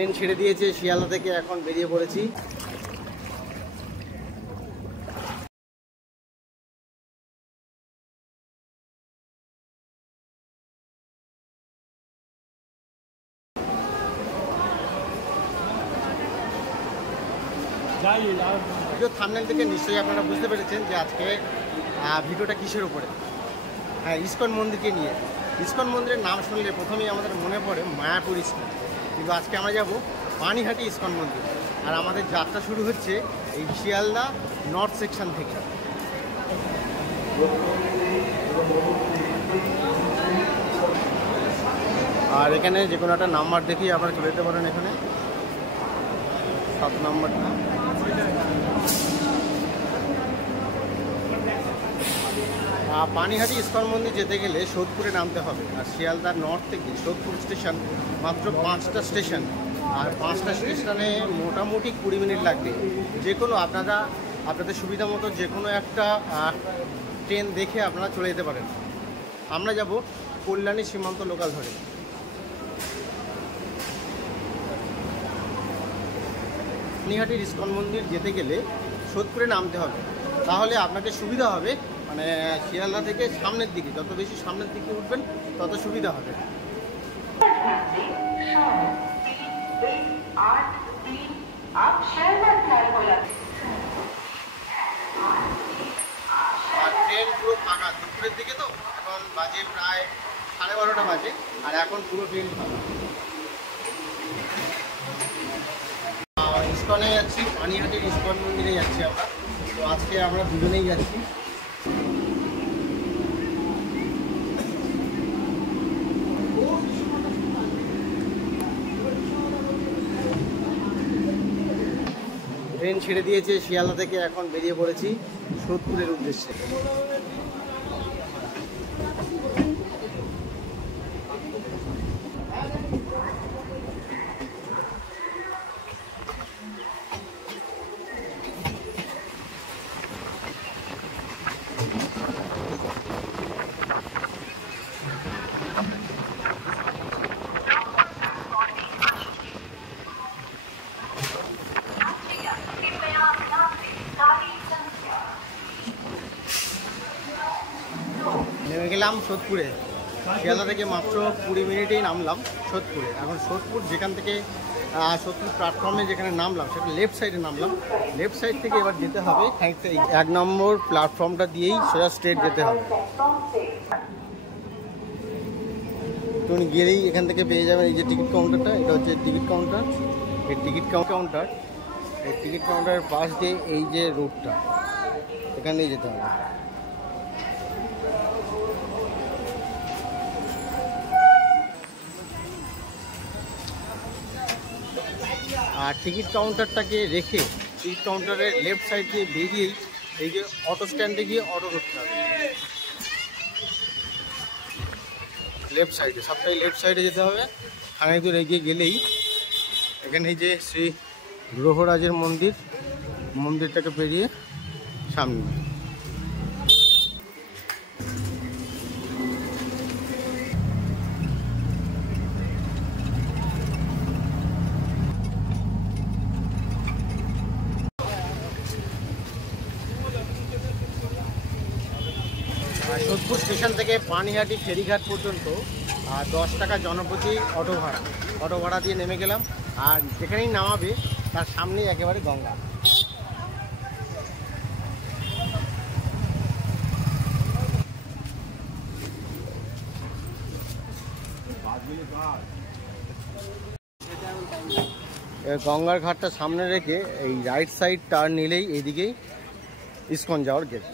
Train ছেড়ে দিয়েছে শিয়ালদা থেকে, এখন বেরিয়ে পড়েছি। ভিডিও থাম্বনেল থেকে নিশ্চয়ই আপনারা বুঝতে পেরেছেন যে আজকে ভিডিওটা কিসের উপরে। হ্যাঁ, ইসকন মন্দিরকে নিয়ে। ইসকন মন্দিরের নাম শুনলে প্রথমেই আমাদের মনে পড়ে মায়াপুর ইসকন, কিন্তু আজকে আমরা যাব পানিহাটি ইসকন মন্দির। আর আমাদের যাত্রা শুরু হচ্ছে এই শিয়ালদা নর্থ সেকশন থেকে। আর এখানে যে কোনো একটা নাম্বার দেখি আপনারা চলে যেতে পারেন। এখানে 7 নম্বরটা। পানিহাটি ইসকন মন্দির যেতে গেলে সোদপুরে নামতে হবে। আর শিয়ালদার নর্থ থেকে সোদপুর স্টেশন মাত্র 5টা স্টেশন, আর 5টা স্টেশনে মোটামুটি 20 মিনিট লাগবে। যে কোনো আপনাদের সুবিধা মতো যে কোনো একটা ট্রেন দেখে আপনারা চলে যেতে পারেন। আমরা যাব কল্যাণী সীমান্ত লোকাল ধরে। পানিহাটির ইসকন মন্দির যেতে গেলে সোদপুরে নামতে হবে, তাহলে আপনাদের সুবিধা হবে। মানে শিয়ালদা থেকে সামনের দিকে, যত বেশি সামনের দিকে উঠবেন তত সুবিধা হবে। আর ট্রেন পুরো ফাঁকা, দুপুরের দিকে তো এখন বাজে প্রায় 12:30 বাজে, আর এখন পুরো ট্রেন ফাঁকা। ইসকনে যাচ্ছি, পানিহাটির ইসকন মন্দিরে যাচ্ছি আমরা। তো আজকে আমরা দুজনেই যাচ্ছি। ট্রেন ছেড়ে দিয়েছে শিয়ালদা থেকে, এখন বেরিয়ে পড়েছি সোদপুরের উদ্দেশ্যে। নেমে গেলাম সোদপুরে। শিয়ালদা থেকে মাত্র 20 মিনিটেই নামলাম সোদপুরে। এখন সোদপুর যেখান থেকে সোদপুর প্ল্যাটফর্মে যেখানে নামলাম সেটা লেফট সাইডে নামলাম। লেফট সাইড থেকে এবার যেতে হবে 1 নম্বর প্ল্যাটফর্মটা দিয়েই সোজা স্ট্রেট যেতে হবে। তুমি গেলেই এখান থেকে পেয়ে যাবেন এই যে টিকিট কাউন্টারটা। এটা হচ্ছে টিকিট কাউন্টার। এই টিকিট কাউন্টারের পাশ দিয়ে এই যে রোডটা, এখানেই যেতে হবে। আর টিকিট কাউন্টারটাকে রেখে টিকিট কাউন্টারের লেফট সাইড দিয়ে বেরিয়েই এই যে অটো স্ট্যান্ডে গিয়ে অটো ধরতে হবে। লেফট সাইডে, সবটাই লেফট সাইডে যেতে হবে। খানিক দূর এগিয়ে গেলেই এখানে এই যে শ্রী গ্রহরাজের মন্দিরটাকে পেরিয়ে সামনে। সোদপুর স্টেশন থেকে পানিহাটি ফেরিঘাট পর্যন্ত 10 টাকা জনপ্রতি অটো ভাড়া দিয়ে নেমে গেলাম। আর যেখানেই নামাবে তার সামনেই একেবারে গঙ্গা। গঙ্গার ঘাটটা সামনে রেখে এই রাইট সাইড টার্ন নিলেই এদিকেই ইসকন যাওয়ার গেট।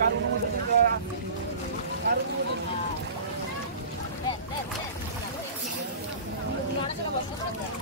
কার অনুমোদন আছে? কার অনুমোদন? নড়াচড়া বন্ধ করে দেয়।